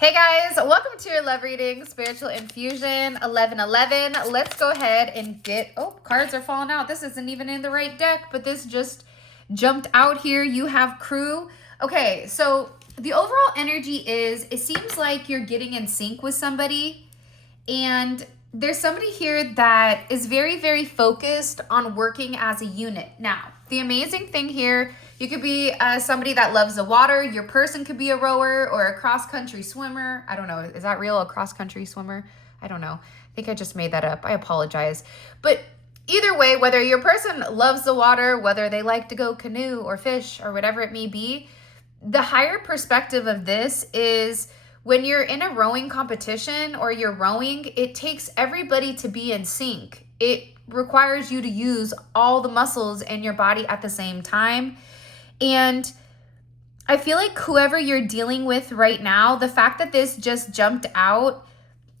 Hey guys, welcome to your love reading, Spiritual Infusion 1111. Let's go ahead and cards are falling out. This isn't even in the right deck, but this just jumped out here. You have crew. Okay, so the overall energy is, it seems like you're getting in sync with somebody, and there's somebody here that is very, very focused on working as a unit. Now, the amazing thing here, you could be somebody that loves the water. Your person could be a rower or a cross-country swimmer. I don't know. Is that real, a cross-country swimmer? I don't know. I think I just made that up. I apologize. But either way, whether your person loves the water, whether they like to go canoe or fish or whatever it may be, the higher perspective of this is when you're in a rowing competition or you're rowing, it takes everybody to be in sync. It requires you to use all the muscles in your body at the same time. And I feel like whoever you're dealing with right now, the fact that this just jumped out,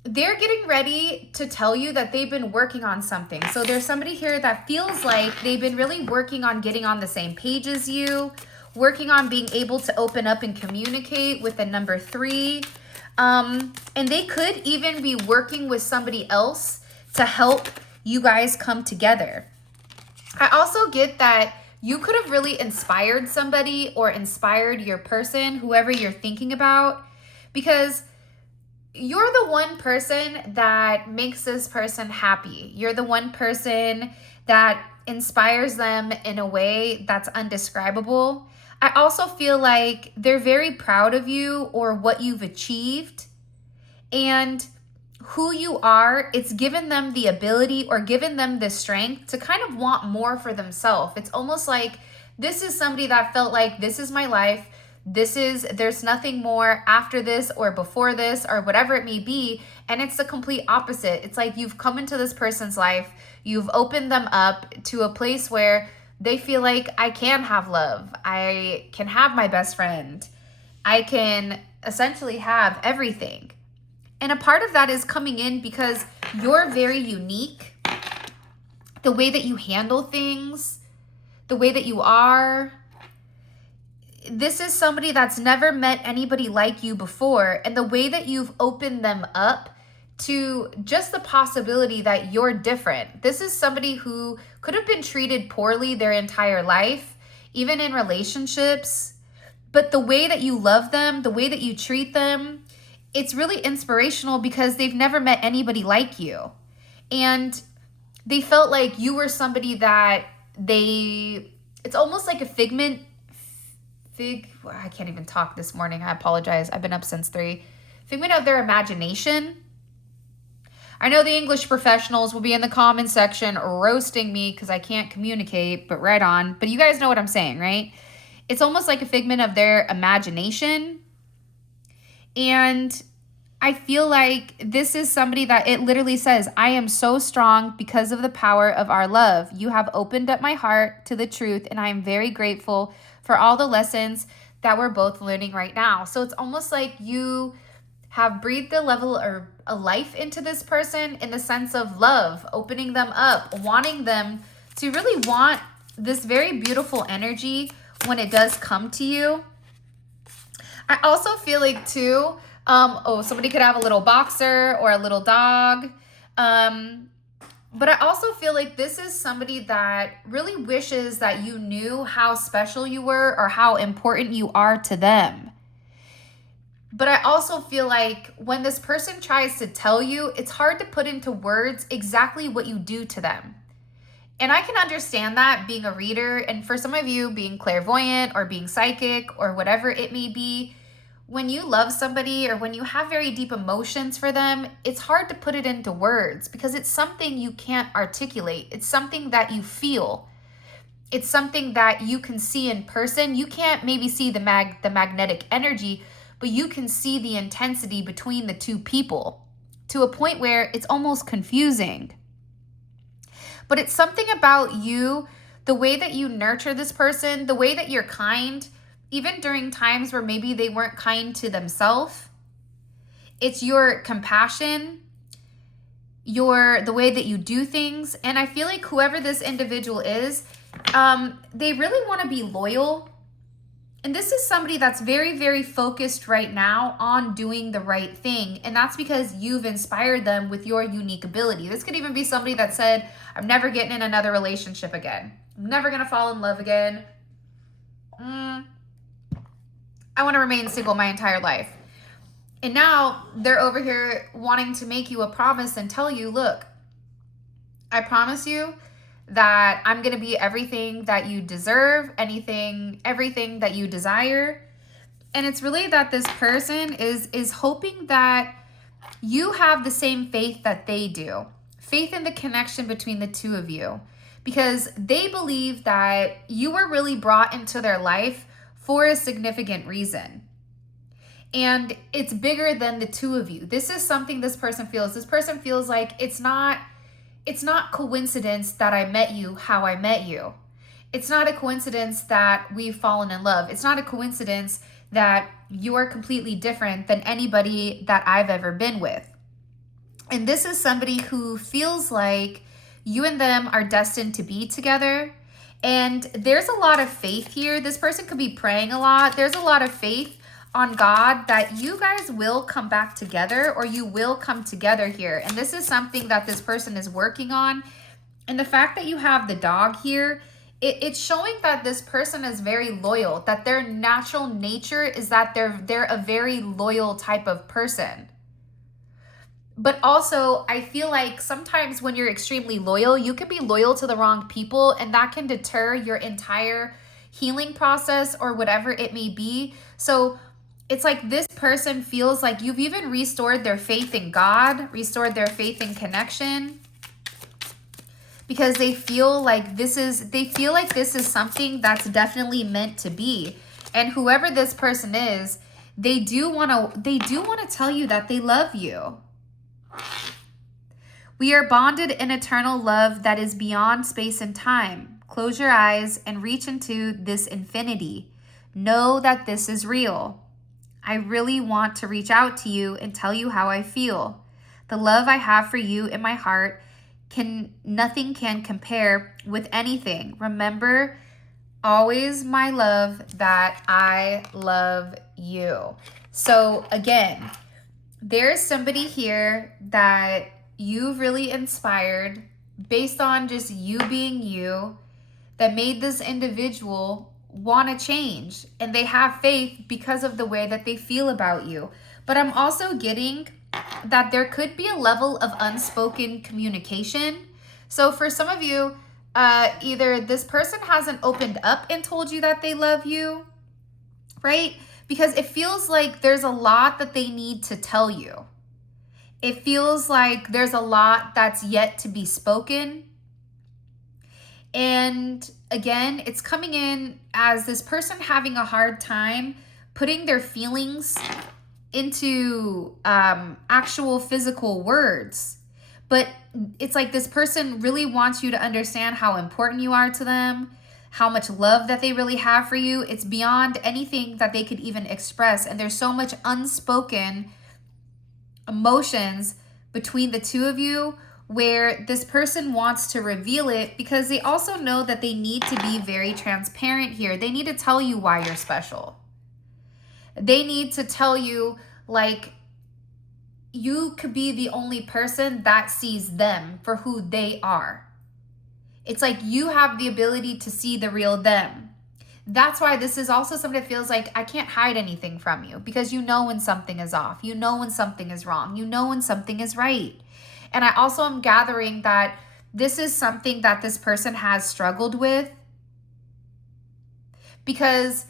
they're getting ready to tell you that they've been working on something. So there's somebody here that feels like they've been really working on getting on the same page as you, working on being able to open up and communicate with the number 3. And they could even be working with somebody else to help you guys come together. I also get that you could have really inspired somebody or inspired your person, whoever you're thinking about, because you're the one person that makes this person happy. You're the one person that inspires them in a way that's undescribable. I also feel like they're very proud of you or what you've achieved, and who you are. It's given them the ability or given them the strength to kind of want more for themselves. It's almost like this is somebody that felt like, this is my life. There's nothing more after this or before this or whatever it may be. And it's the complete opposite. It's like you've come into this person's life, you've opened them up to a place where they feel like, I can have love. I can have my best friend. I can essentially have everything. And a part of that is coming in because you're very unique. The way that you handle things, the way that you are. This is somebody that's never met anybody like you before. And the way that you've opened them up to just the possibility that you're different. This is somebody who could have been treated poorly their entire life, even in relationships. But the way that you love them, the way that you treat them, it's really inspirational because they've never met anybody like you. And they felt like you were somebody that it's almost like a I can't even talk this morning. I apologize. I've been up since 3. Figment of their imagination. I know the English professionals will be in the comment section roasting me because I can't communicate, but right on. But you guys know what I'm saying, right? It's almost like a figment of their imagination. And I feel like this is somebody that it literally says, I am so strong because of the power of our love. You have opened up my heart to the truth, and I am very grateful for all the lessons that we're both learning right now. So it's almost like you have breathed a level or a life into this person in the sense of love, opening them up, wanting them to really want this very beautiful energy when it does come to you. I also feel like too, somebody could have a little boxer or a little dog. But I also feel like this is somebody that really wishes that you knew how special you were or how important you are to them. But I also feel like when this person tries to tell you, it's hard to put into words exactly what you do to them. And I can understand that being a reader, and for some of you being clairvoyant or being psychic or whatever it may be, when you love somebody or when you have very deep emotions for them, it's hard to put it into words because it's something you can't articulate. It's something that you feel. It's something that you can see in person. You can't maybe see the magnetic energy, but you can see the intensity between the two people to a point where it's almost confusing. But it's something about you, the way that you nurture this person, the way that you're kind, even during times where maybe they weren't kind to themselves. It's your compassion, the way that you do things. And I feel like whoever this individual is, they really want to be loyal. And this is somebody that's very, very focused right now on doing the right thing. And that's because you've inspired them with your unique ability. This could even be somebody that said, I'm never getting in another relationship again. I'm never going to fall in love again. I want to remain single my entire life. And now they're over here wanting to make you a promise and tell you, look, I promise you that I'm going to be everything that you deserve, everything that you desire. And it's really that this person is hoping that you have the same faith that they do. Faith in the connection between the two of you. Because they believe that you were really brought into their life for a significant reason. And it's bigger than the two of you. This is something this person feels. This person feels like it's not coincidence that I met you how I met you. It's not a coincidence that we've fallen in love. It's not a coincidence that you are completely different than anybody that I've ever been with. And this is somebody who feels like you and them are destined to be together. And there's a lot of faith here. This person could be praying a lot. There's a lot of faith on God that you guys will come back together, or you will come together here. And this is something that this person is working on. And the fact that you have the dog here, it's showing that this person is very loyal, that their natural nature is that they're a very loyal type of person. But also, I feel like sometimes when you're extremely loyal, you can be loyal to the wrong people, and that can deter your entire healing process or whatever it may be. So it's like this person feels like you've even restored their faith in God, restored their faith in connection, because they feel like this is something that's definitely meant to be. And whoever this person is, they do want to tell you that they love you. We are bonded in eternal love that is beyond space and time. Close your eyes and reach into this infinity. Know that this is real. I really want to reach out to you and tell you how I feel. The love I have for you in my heart nothing can compare with anything. Remember, always my love, that I love you. So again, there's somebody here that you've really inspired based on just you being you, that made this individual want to change, and they have faith because of the way that they feel about you. But I'm also getting that there could be a level of unspoken communication. So for some of you, either this person hasn't opened up and told you that they love you, right? Because it feels like there's a lot that they need to tell you. It feels like there's a lot that's yet to be spoken. And again, it's coming in as this person having a hard time putting their feelings into actual physical words. But it's like this person really wants you to understand how important you are to them, how much love that they really have for you. It's beyond anything that they could even express. And there's so much unspoken emotions between the two of you, where this person wants to reveal it because they also know that they need to be very transparent here. They need to tell you why you're special. They need to tell you, like, you could be the only person that sees them for who they are. It's like you have the ability to see the real them. That's why this is also something that feels like I can't hide anything from you, because you know when something is off. You know when something is wrong. You know when something is right. And I also am gathering that this is something that this person has struggled with, because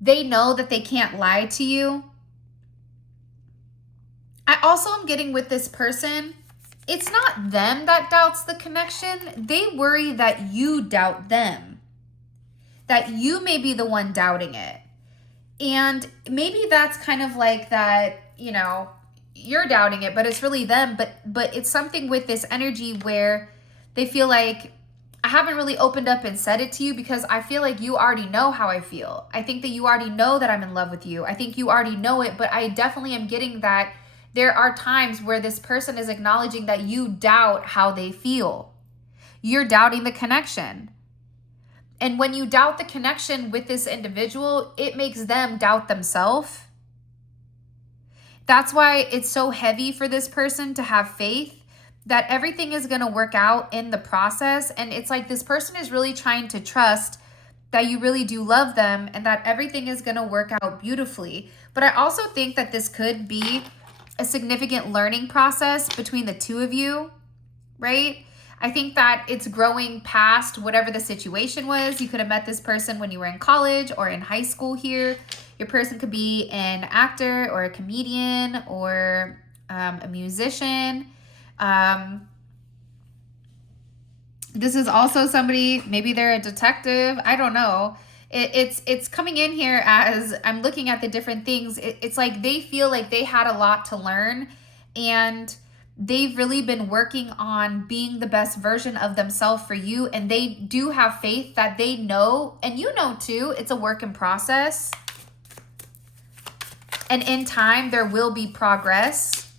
they know that they can't lie to you. I also am getting with this person, it's not them that doubts the connection. They worry that you doubt them, that you may be the one doubting it. And maybe that's kind of like that, you know, you're doubting it, but it's really them. But it's something with this energy where they feel like, I haven't really opened up and said it to you because I feel like you already know how I feel. I think that you already know that I'm in love with you. I think you already know it, but I definitely am getting that there are times where this person is acknowledging that you doubt how they feel. You're doubting the connection. And when you doubt the connection with this individual, it makes them doubt themselves. That's why it's so heavy for this person to have faith that everything is going to work out in the process. And it's like this person is really trying to trust that you really do love them and that everything is going to work out beautifully. But I also think that this could be a significant learning process between the two of you, right? I think that it's growing past whatever the situation was. You could have met this person when you were in college or in high school here. Your person could be an actor or a comedian or a musician. This is also somebody, maybe they're a detective. I don't know. It's coming in here as I'm looking at the different things. It's like they feel like they had a lot to learn, and they've really been working on being the best version of themselves for you. And they do have faith that they know, and you know too, it's a work in process. And in time, there will be progress.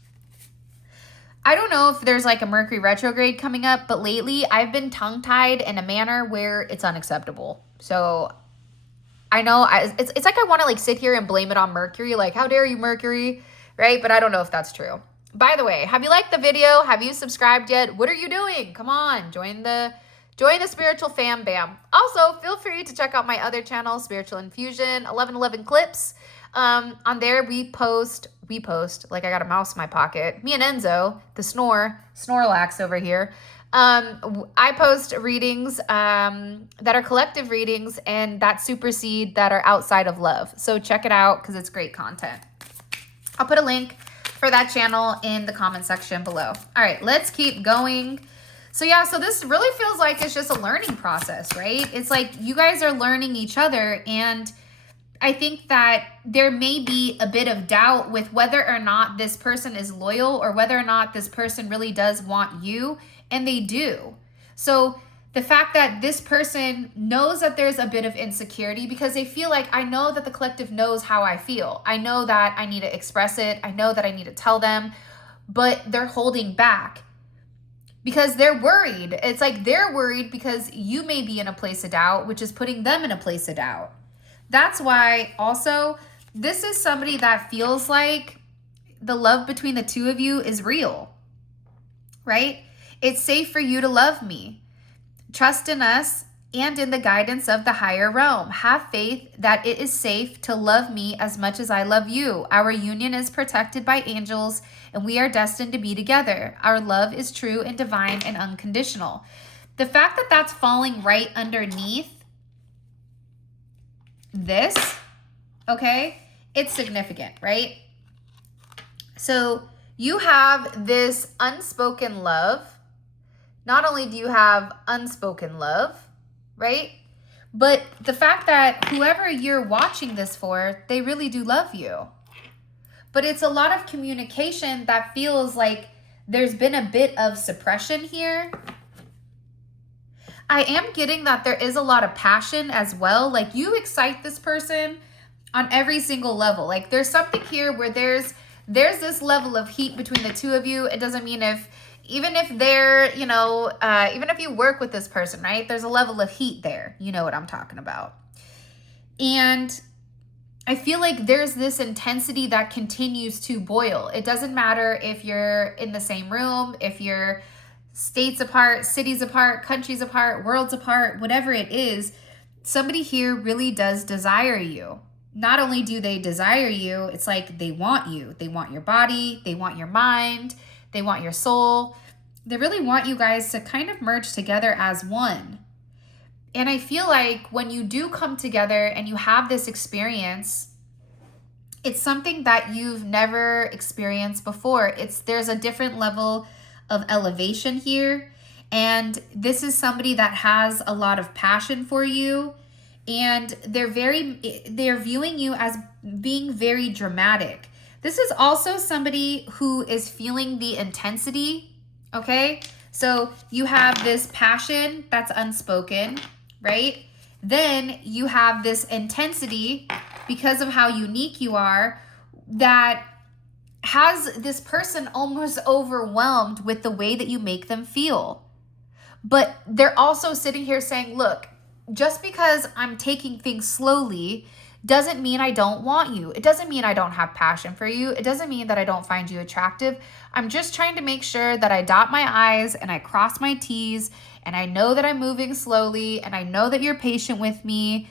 I don't know if there's like a Mercury retrograde coming up, but lately I've been tongue-tied in a manner where it's unacceptable. So I know it's like I want to like sit here and blame it on Mercury. Like, how dare you, Mercury, right? But I don't know if that's true. By the way, have you liked the video? Have you subscribed yet? What are you doing? Come on, join the spiritual fam bam. Also, feel free to check out my other channel, Spiritual Infusion, 1111 Clips. On there we post, like I got a mouse in my pocket. Me and Enzo, the Snorlax over here. I post readings that are collective readings and that supersede that are outside of love. So check it out because it's great content. I'll put a link for that channel in the comment section below. All right, let's keep going. So yeah, so this really feels like it's just a learning process, right? It's like you guys are learning each other, and I think that there may be a bit of doubt with whether or not this person is loyal or whether or not this person really does want you, and they do. So the fact that this person knows that there's a bit of insecurity because they feel like, I know that the collective knows how I feel. I know that I need to express it. I know that I need to tell them, but they're holding back because they're worried. It's like they're worried because you may be in a place of doubt, which is putting them in a place of doubt. That's why also this is somebody that feels like the love between the two of you is real, right? It's safe for you to love me. Trust in us and in the guidance of the higher realm. Have faith that it is safe to love me as much as I love you. Our union is protected by angels and we are destined to be together. Our love is true and divine and unconditional. The fact that that's falling right underneath this, okay, it's significant, right? So you have this unspoken love. Not only do you have unspoken love, right? But the fact that whoever you're watching this for, they really do love you. But it's a lot of communication that feels like there's been a bit of suppression here. I am getting that there is a lot of passion as well. Like you excite this person on every single level. Like there's something here where there's this level of heat between the two of you. It doesn't mean even if they're, you know, even if you work with this person, right? There's a level of heat there. You know what I'm talking about. And I feel like there's this intensity that continues to boil. It doesn't matter if you're in the same room, if you're states apart, cities apart, countries apart, worlds apart, whatever it is, somebody here really does desire you. Not only do they desire you, it's like they want you. They want your body, they want your mind, they want your soul. They really want you guys to kind of merge together as one. And I feel like when you do come together and you have this experience, it's something that you've never experienced before. There's a different level of elevation here. And this is somebody that has a lot of passion for you. And they're viewing you as being very dramatic. This is also somebody who is feeling the intensity, okay? So you have this passion that's unspoken, right? Then you have this intensity because of how unique you are that has this person almost overwhelmed with the way that you make them feel. But they're also sitting here saying, look, just because I'm taking things slowly doesn't mean I don't want you. It doesn't mean I don't have passion for you. It doesn't mean that I don't find you attractive. I'm just trying to make sure that I dot my I's and I cross my T's, and I know that I'm moving slowly, and I know that you're patient with me,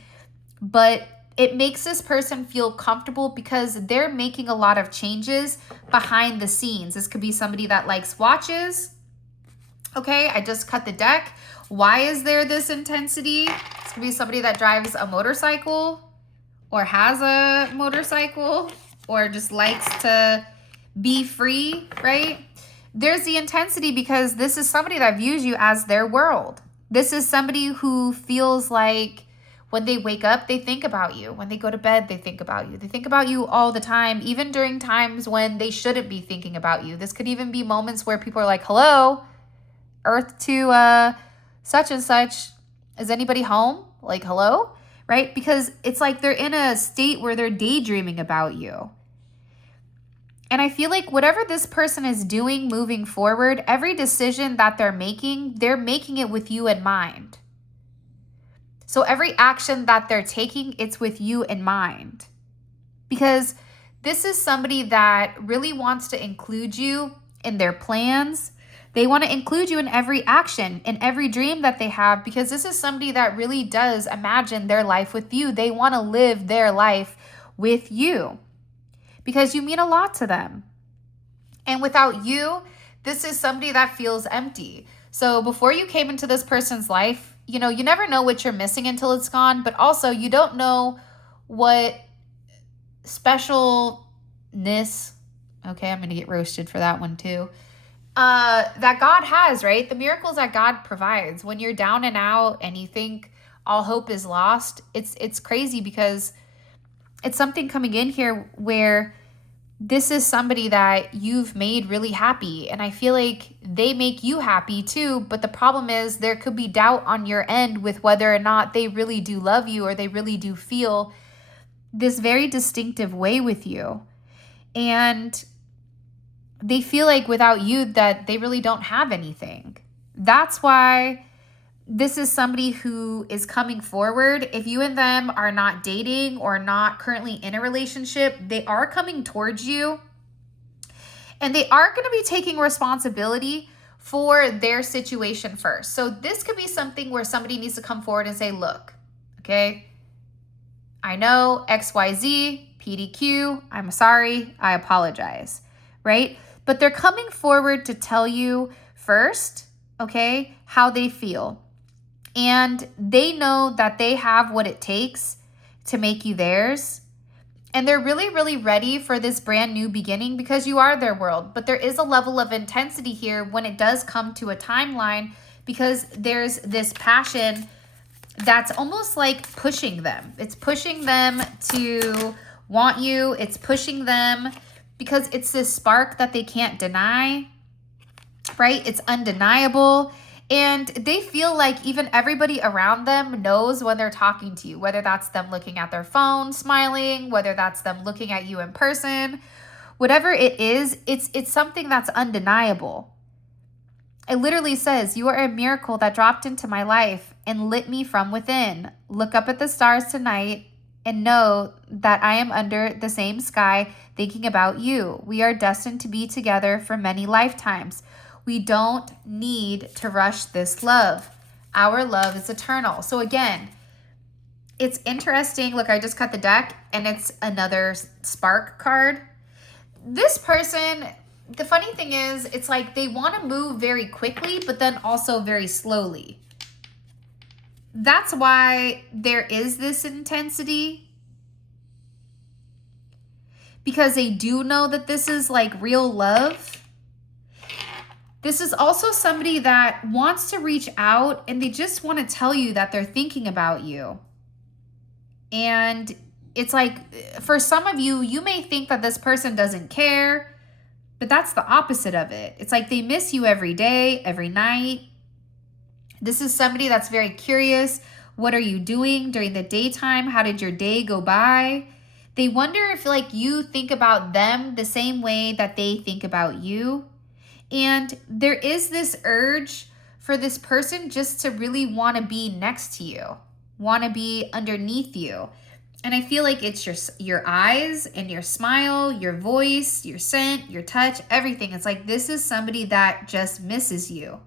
but it makes this person feel comfortable because they're making a lot of changes behind the scenes. This could be somebody that likes watches. Okay, I just cut the deck. Why is there this intensity? This could be somebody that drives a motorcycle or has a motorcycle or just likes to be free, right? There's the intensity because this is somebody that views you as their world. This is somebody who feels like when they wake up, they think about you. When they go to bed, they think about you. They think about you all the time, even during times when they shouldn't be thinking about you. This could even be moments where people are like, hello, Earth to such and such. Is anybody home? Like, hello? Right? Because it's like they're in a state where they're daydreaming about you. And I feel like whatever this person is doing moving forward, every decision that they're making it with you in mind. So every action that they're taking, it's with you in mind. Because this is somebody that really wants to include you in their plans. They want to include you in every action, in every dream that they have, because this is somebody that really does imagine their life with you. They want to live their life with you because you mean a lot to them. And without you, this is somebody that feels empty. So before you came into this person's life, you never know what you're missing until it's gone, but also you don't know what specialness, okay, I'm going to get roasted for that one too, that God has, right? The miracles that God provides. When you're down and out and you think all hope is lost, it's crazy because it's something coming in here where this is somebody that you've made really happy. And I feel like they make you happy too. But the problem is there could be doubt on your end with whether or not they really do love you or they really do feel this very distinctive way with you. And they feel like without you that they really don't have anything. That's why this is somebody who is coming forward. If you and them are not dating or not currently in a relationship, they are coming towards you and they are going to be taking responsibility for their situation first. So this could be something where somebody needs to come forward and say, look, okay, I know XYZ, PDQ, I'm sorry, I apologize, right? But they're coming forward to tell you first, okay, how they feel. And they know that they have what it takes to make you theirs. And they're really, really ready for this brand new beginning because you are their world. But there is a level of intensity here when it does come to a timeline because there's this passion that's almost like pushing them. It's pushing them to want you. It's pushing them because it's this spark that they can't deny, right? It's undeniable. And they feel like even everybody around them knows when they're talking to you, whether that's them looking at their phone, smiling, whether that's them looking at you in person, whatever it is, it's something that's undeniable. It literally says, you are a miracle that dropped into my life and lit me from within. Look up at the stars tonight and know that I am under the same sky thinking about you. We are destined to be together for many lifetimes. We don't need to rush this love. Our love is eternal. So again, it's interesting. Look, I just cut the deck and it's another spark card. This person, the funny thing is, it's like they want to move very quickly, but then also very slowly. That's why there is this intensity. Because they do know that this is like real love. This is also somebody that wants to reach out and they just want to tell you that they're thinking about you. And it's like, for some of you, you may think that this person doesn't care, but that's the opposite of it. It's like they miss you every day, every night. This is somebody that's very curious. What are you doing during the daytime? How did your day go by? They wonder if like you think about them the same way that they think about you. And there is this urge for this person just to really want to be next to you. want to be underneath you. And I feel like it's your eyes and your smile, your voice, your scent, your touch, everything. It's like this is somebody that just misses you.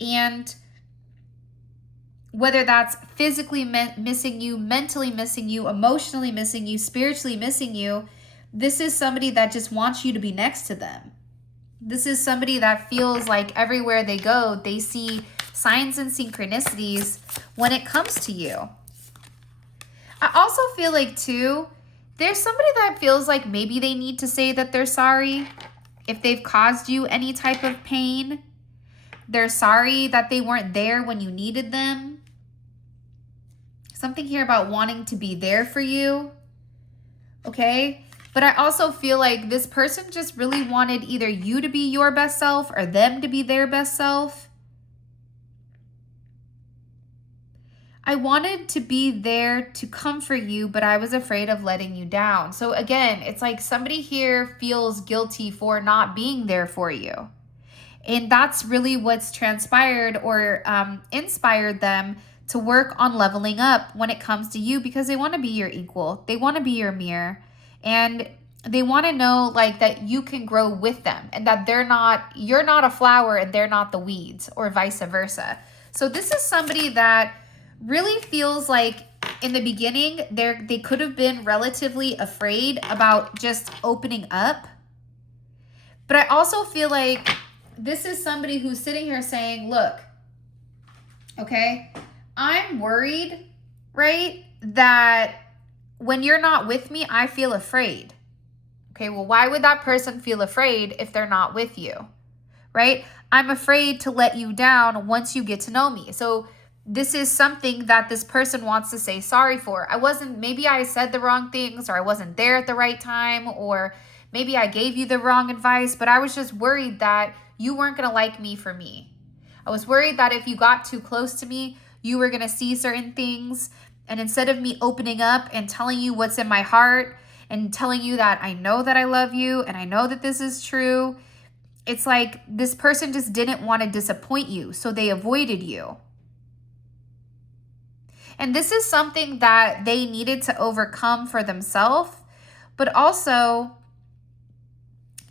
And whether that's physically missing you, mentally missing you, emotionally missing you, spiritually missing you, this is somebody that just wants you to be next to them. This is somebody that feels like everywhere they go, they see signs and synchronicities when it comes to you. I also feel like, too, there's somebody that feels like maybe they need to say that they're sorry if they've caused you any type of pain. They're sorry that they weren't there when you needed them. Something here about wanting to be there for you, okay? But I also feel like this person just really wanted either you to be your best self or them to be their best self. I wanted to be there to comfort you, but I was afraid of letting you down. So again, it's like somebody here feels guilty for not being there for you. And that's really what's transpired or inspired them to work on leveling up when it comes to you, because they want to be your equal. They want to be your mirror. And they want to know like that you can grow with them and that you're not a flower and they're not the weeds, or vice versa. So this is somebody that really feels like in the beginning, they could have been relatively afraid about just opening up. But I also feel like this is somebody who's sitting here saying, look, okay, I'm worried, right, that when you're not with me, I feel afraid. Okay, well, why would that person feel afraid if they're not with you, right? I'm afraid to let you down once you get to know me. So this is something that this person wants to say sorry for. Maybe I said the wrong things, or I wasn't there at the right time, or maybe I gave you the wrong advice, but I was just worried that you weren't going to like me for me. I was worried that if you got too close to me, you were going to see certain things. And instead of me opening up and telling you what's in my heart and telling you that I know that I love you and I know that this is true, it's like this person just didn't want to disappoint you, so they avoided you. And this is something that they needed to overcome for themselves, but also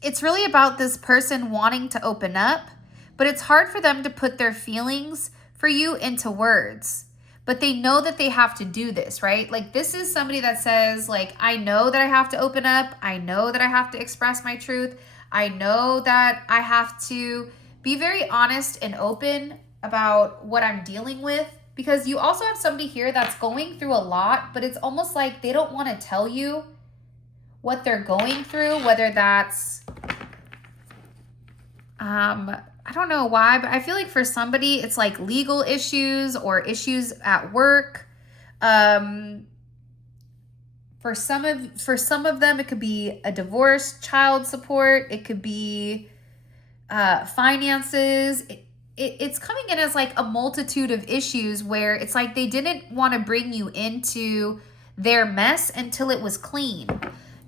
it's really about this person wanting to open up, but it's hard for them to put their feelings for you into words. But they know that they have to do this, right? Like this is somebody that says like, I know that I have to open up. I know that I have to express my truth. I know that I have to be very honest and open about what I'm dealing with. Because you also have somebody here that's going through a lot, but it's almost like they don't want to tell you what they're going through, whether that's, I don't know why, but I feel like for somebody, it's like legal issues or issues at work. For some of them, it could be a divorce, child support. It could be finances. It's coming in as like a multitude of issues where it's like they didn't want to bring you into their mess until it was clean,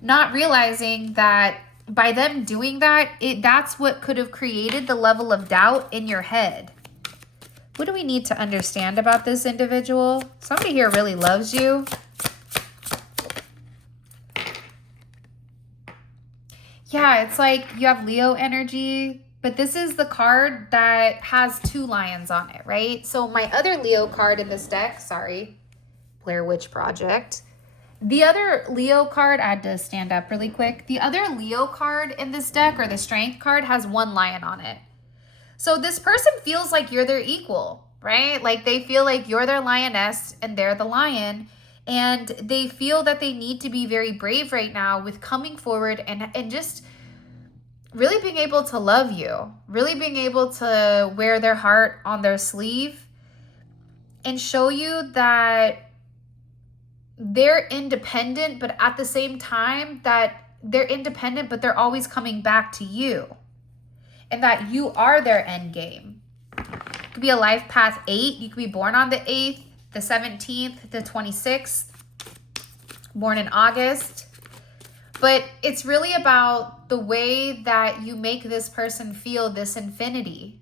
not realizing that by them doing that, that's what could have created the level of doubt in your head. What do we need to understand about this individual? Somebody here really loves you. Yeah, it's like you have Leo energy. But this is the card that has 2 lions on it, right? So my other Leo card in this deck, sorry, Blair Witch Project. The other Leo card, I had to stand up really quick. The other Leo card in this deck, or the Strength card, has 1 lion on it. So this person feels like you're their equal, right? Like they feel like you're their lioness and they're the lion. And they feel that they need to be very brave right now with coming forward and just really being able to love you, really being able to wear their heart on their sleeve and show you that they're independent, but at the same time that they're independent, but they're always coming back to you and that you are their end game. It could be a life path 8. You could be born on the 8th, the 17th, the 26th, born in August. But it's really about the way that you make this person feel this infinity.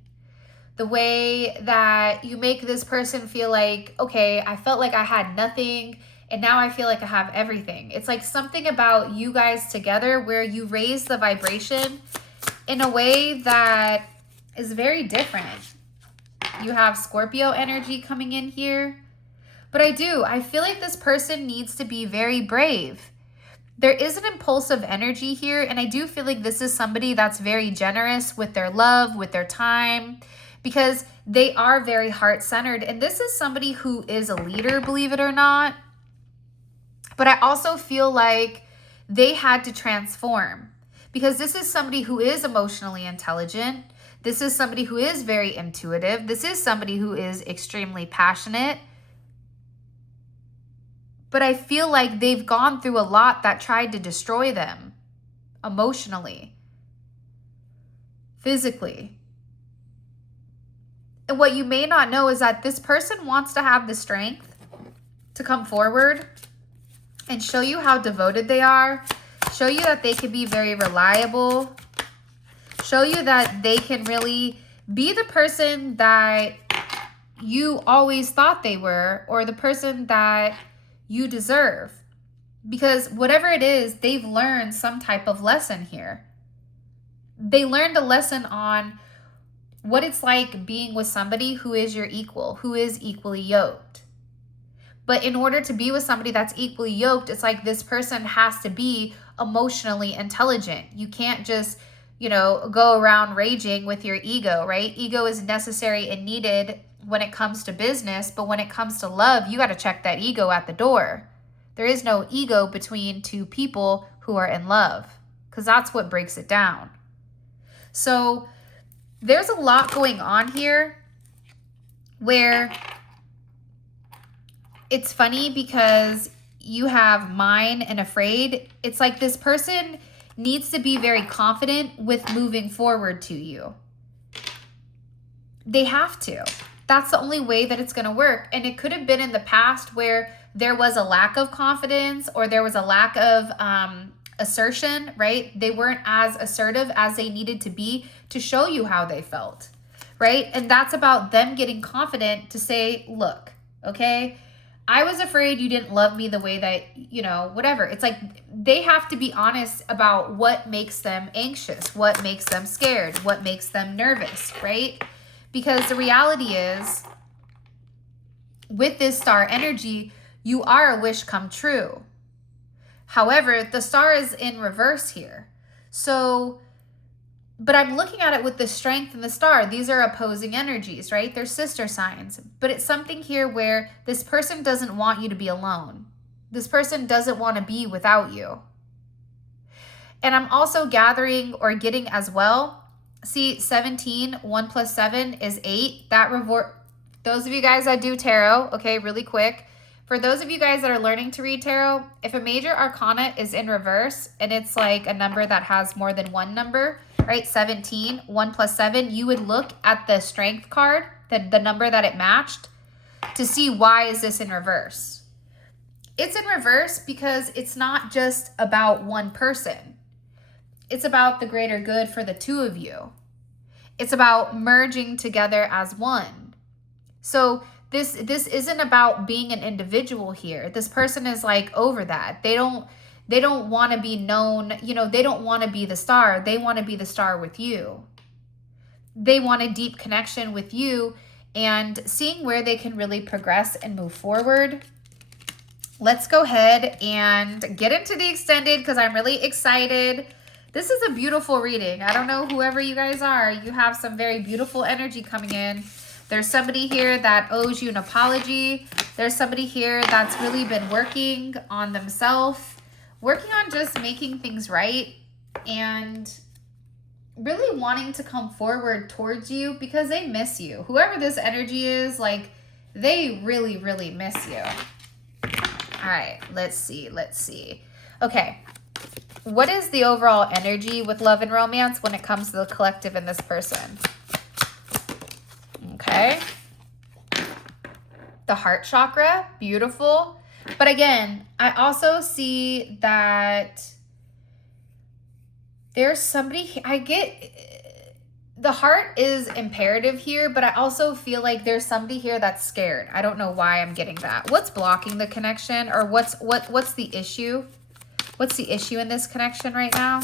the way that you make this person feel like, okay, I felt like I had nothing and now I feel like I have everything. It's like something about you guys together where you raise the vibration in a way that is very different. You have Scorpio energy coming in here. But I feel like this person needs to be very brave. There is an impulsive energy here, and I do feel like this is somebody that's very generous with their love, with their time, because they are very heart-centered. And this is somebody who is a leader, believe it or not. But I also feel like they had to transform, because this is somebody who is emotionally intelligent. This is somebody who is very intuitive. This is somebody who is extremely passionate. But I feel like they've gone through a lot that tried to destroy them emotionally, physically. And what you may not know is that this person wants to have the strength to come forward and show you how devoted they are, show you that they can be very reliable, show you that they can really be the person that you always thought they were, or the person that you deserve. Because whatever it is, they've learned some type of lesson here. They learned a lesson on what it's like being with somebody who is your equal, who is equally yoked. But in order to be with somebody that's equally yoked, it's like this person has to be emotionally intelligent. You can't just, go around raging with your ego, right? Ego is necessary and needed when it comes to business, but when it comes to love, you got to check that ego at the door. There is no ego between two people who are in love, because that's what breaks it down. So there's a lot going on here where it's funny because you have mine and afraid. It's like this person needs to be very confident with moving forward to you. They have to. That's the only way that it's going to work. And it could have been in the past where there was a lack of confidence, or there was a lack of assertion, right? They weren't as assertive as they needed to be to show you how they felt, right? And that's about them getting confident to say, look, okay, I was afraid you didn't love me the way that, whatever. It's like they have to be honest about what makes them anxious, what makes them scared, what makes them nervous, right? Because the reality is, with this star energy, you are a wish come true. However, the star is in reverse here. So, but I'm looking at it with the strength and the star. These are opposing energies, right? They're sister signs. But it's something here where this person doesn't want you to be alone. This person doesn't want to be without you. And I'm also gathering or getting as well. See, 17, 1 plus 7 is 8. Those of you guys that do tarot, okay, really quick. For those of you guys that are learning to read tarot, if a major arcana is in reverse and it's like a number that has more than one number, right? 17, 1 plus 7, you would look at the strength card, the number that it matched, to see why is this in reverse. It's in reverse because it's not just about one person. It's about the greater good for the two of you. It's about merging together as one. So this isn't about being an individual here. This person is like over that. They don't want to be known, they don't want to be the star. They want to be the star with you. They want a deep connection with you and seeing where they can really progress and move forward. Let's go ahead and get into the extended because I'm really excited. This is a beautiful reading. I don't know whoever you guys are. You have some very beautiful energy coming in. There's somebody here that owes you an apology. There's somebody here that's really been working on themselves, working on just making things right and really wanting to come forward towards you because they miss you. Whoever this energy is, like, they really, really miss you. All right, let's see. Okay. What is the overall energy with love and romance when it comes to the collective in this person? Okay. The heart chakra, beautiful. But again, I also see that there's somebody, The heart is imperative here, but I also feel like there's somebody here that's scared. I don't know why I'm getting that. What's blocking the connection, or what's the issue? What's the issue in this connection right now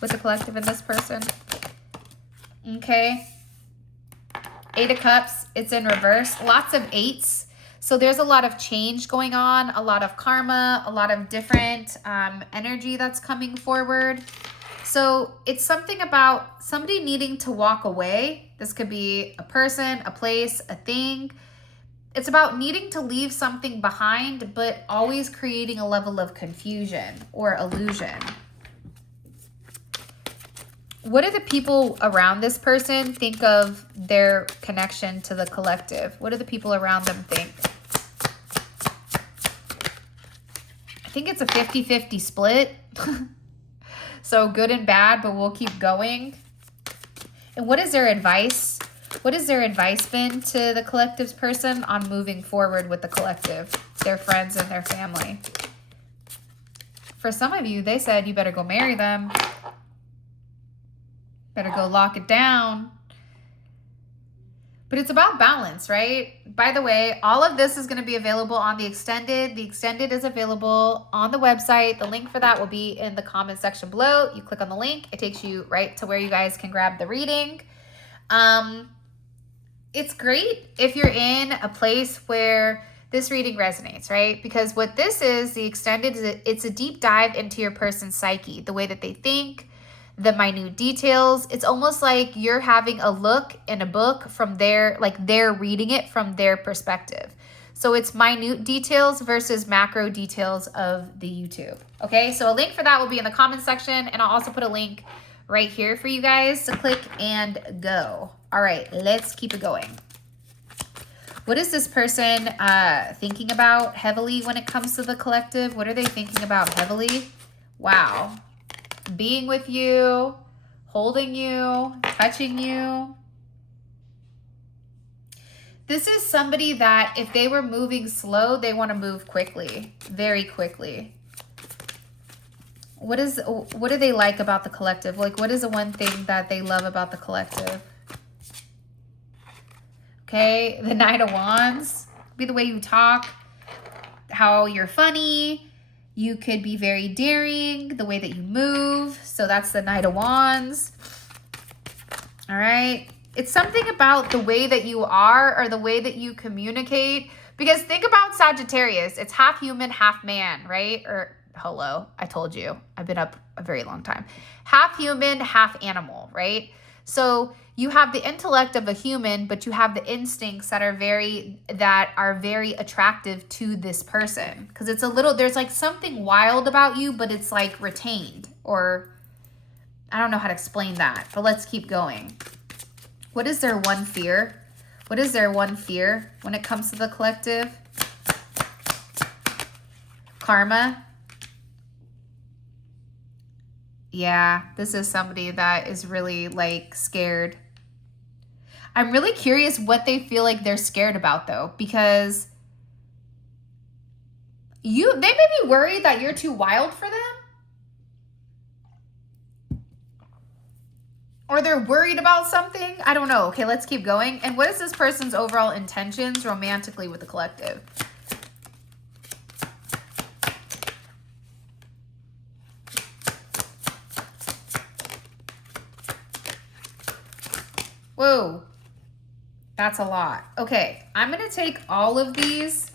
with the collective and this person? Okay. 8 of Cups, it's in reverse. Lots of 8s. So there's a lot of change going on, a lot of karma, a lot of different energy that's coming forward. So it's something about somebody needing to walk away. This could be a person, a place, a thing. It's about needing to leave something behind, but always creating a level of confusion or illusion. What do the people around this person think of their connection to the collective? What do the people around them think? I think it's a 50-50 split. So good and bad, but we'll keep going. And what is their advice? What has their advice been to the collective's person on moving forward with the collective, their friends and their family? For some of you, they said you better go marry them. Better go lock it down. But it's about balance, right? By the way, all of this is going to be available on the extended. The extended is available on the website. The link for that will be in the comment section below. You click on the link. It takes you right to where you guys can grab the reading. It's great if you're in a place where this reading resonates, right? Because what this is, the extended, it's a deep dive into your person's psyche, the way that they think, the minute details. It's almost like you're having a look in a book from their, like they're reading it from their perspective. So it's minute details versus macro details of the YouTube. Okay, so a link for that will be in the comment section, and I'll also put a link right here for you guys to click and go. All right, let's keep it going. What is this person thinking about heavily when it comes to the collective? What are they thinking about heavily? Wow. Being with you, holding you, touching you. This is somebody that if they were moving slow, they want to move quickly, very quickly. What do they like about the collective? Like, what is the one thing that they love about the collective? Okay, the Knight of Wands. Be the way you talk, how you're funny. You could be very daring, the way that you move. So that's the Knight of Wands. All right. It's something about the way that you are or the way that you communicate. Because think about Sagittarius. It's half human, half man, right? Or hello, I told you. I've been up a very long time. Half human, half animal, right? So you have the intellect of a human, but you have the instincts that are very attractive to this person. Because it's a little, there's like something wild about you, but it's like retained, or I don't know how to explain that, but let's keep going. What is their one fear? What is their one fear when it comes to the collective? Karma. Yeah, this is somebody that is really like scared. I'm really curious what they feel like they're scared about though, because they may be worried that you're too wild for them. Or they're worried about something. I don't know. Okay, let's keep going. And what is this person's overall intentions romantically with the collective? Whoa. That's a lot. Okay, I'm going to take all of these,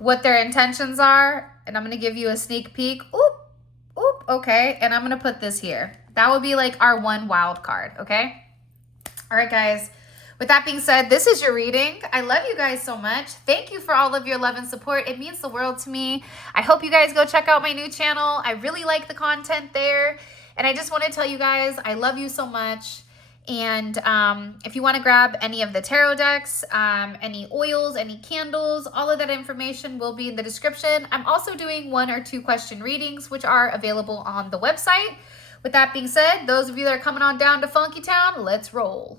what their intentions are, and I'm going to give you a sneak peek. Oop, okay. And I'm going to put this here. That will be like our one wild card, okay? All right, guys. With that being said, this is your reading. I love you guys so much. Thank you for all of your love and support. It means the world to me. I hope you guys go check out my new channel. I really like the content there. And I just want to tell you guys, I love you so much. And if you want to grab any of the tarot decks, any oils, any candles, all of that information will be in the description. I'm also doing 1 or 2 question readings, which are available on the website. With that being said, those of you that are coming on down to Funky Town, let's roll.